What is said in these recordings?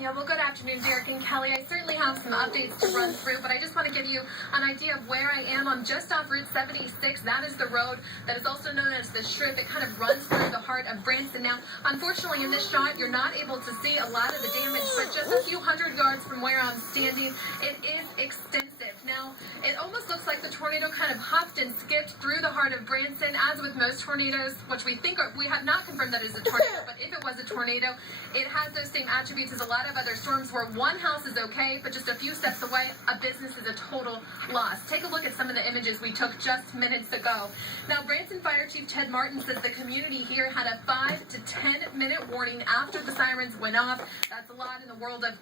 Yeah, well, good afternoon, Derek and Kelly. I certainly have some updates to run through, but I just want to give you an idea of where I am. I'm just off Route 76. That is the road that is also known as the Strip. It kind of runs through the heart of Branson. Now, unfortunately, in this shot, you're not able to see a lot of the damage, but just a few hundred yards from where I'm standing, it is extensive. Now, it almost looks like the tornado kind of hopped and skipped through the heart of Branson, as with most tornadoes, which we have not confirmed that is a tornado, but if it was a tornado, it has those same attributes as a lot of other storms where one house is okay, but just a few steps away, a business is a total loss. Take a look at some of the images we took just minutes ago. Now, Branson Fire Chief Ted Martin says the community here had a 5 to 10 minute warning after the sirens went off. That's a lot in the world of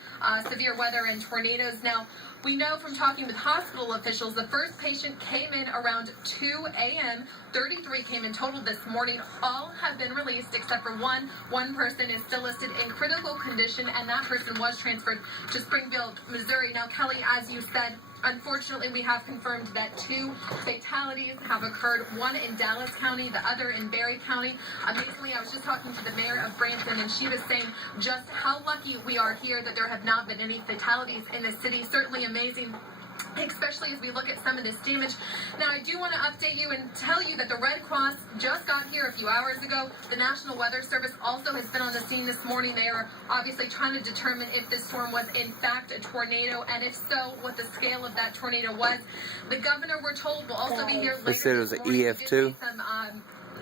severe weather and tornadoes. Now, we know from talking with hospital officials, the first patient came in around 2 a.m. 33 came in total this morning. All have been released except for one. One person is still listed in critical condition, and that person was transferred to Springfield, Missouri. Now, Kelly, as you said, unfortunately, we have confirmed that 2 fatalities have occurred, one in Dallas County, the other in Berry County. Amazingly, I was just talking to the mayor of Branson, and she was saying just how lucky we are here that there have not been any fatalities in the city. Certainly amazing, especially as we look at some of this damage. Now, I do want to update you and tell you that the Red Cross just got here a few hours ago. The National Weather Service also has been on the scene this morning. They are obviously trying to determine if this storm was in fact a tornado, and if so, what the scale of that tornado was. The governor, we're told, will also be here later. They said it was an EF2.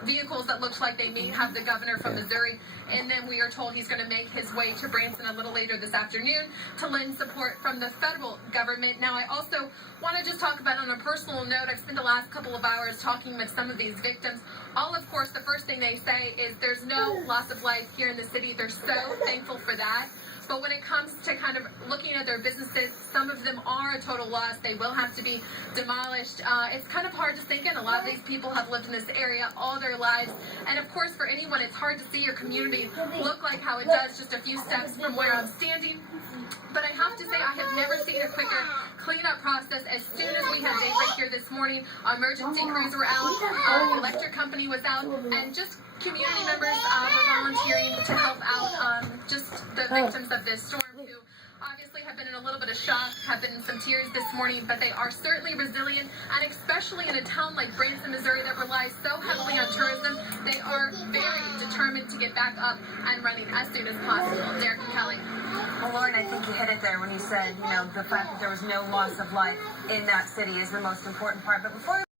Vehicles that looks like they may have the governor from Missouri, and then we are told he's going to make his way to Branson a little later this afternoon to lend support from the federal government. Now, I also want to just talk about, on a personal note, I've spent the last couple of hours talking with some of these victims. All, of course, the first thing they say is there's no loss of life here in the city. They're so thankful for that. But when it comes to kind of looking at their businesses, some of them are a total loss. They will have to be demolished. It's kind of hard to think in. A lot of these people have lived in this area all their lives. And of course, for anyone, it's hard to see your community look like how it does just a few steps from where I'm standing. But I have to say, I have never seen a quicker cleanup process. As soon as we had daybreak here this morning, our emergency crews were out, our electric company was out, and just community members were volunteering to help out just the victims of this storm, who obviously have been in a little bit of shock, have been in some tears this morning, but they are certainly resilient, and especially in a town like Branson, Missouri, that relies so heavily on tourism, they are very determined to get back up and running as soon as possible. Derek and Kelly. Well, Lauren, I think you hit it there when you said, the fact that there was no loss of life in that city is the most important part. But before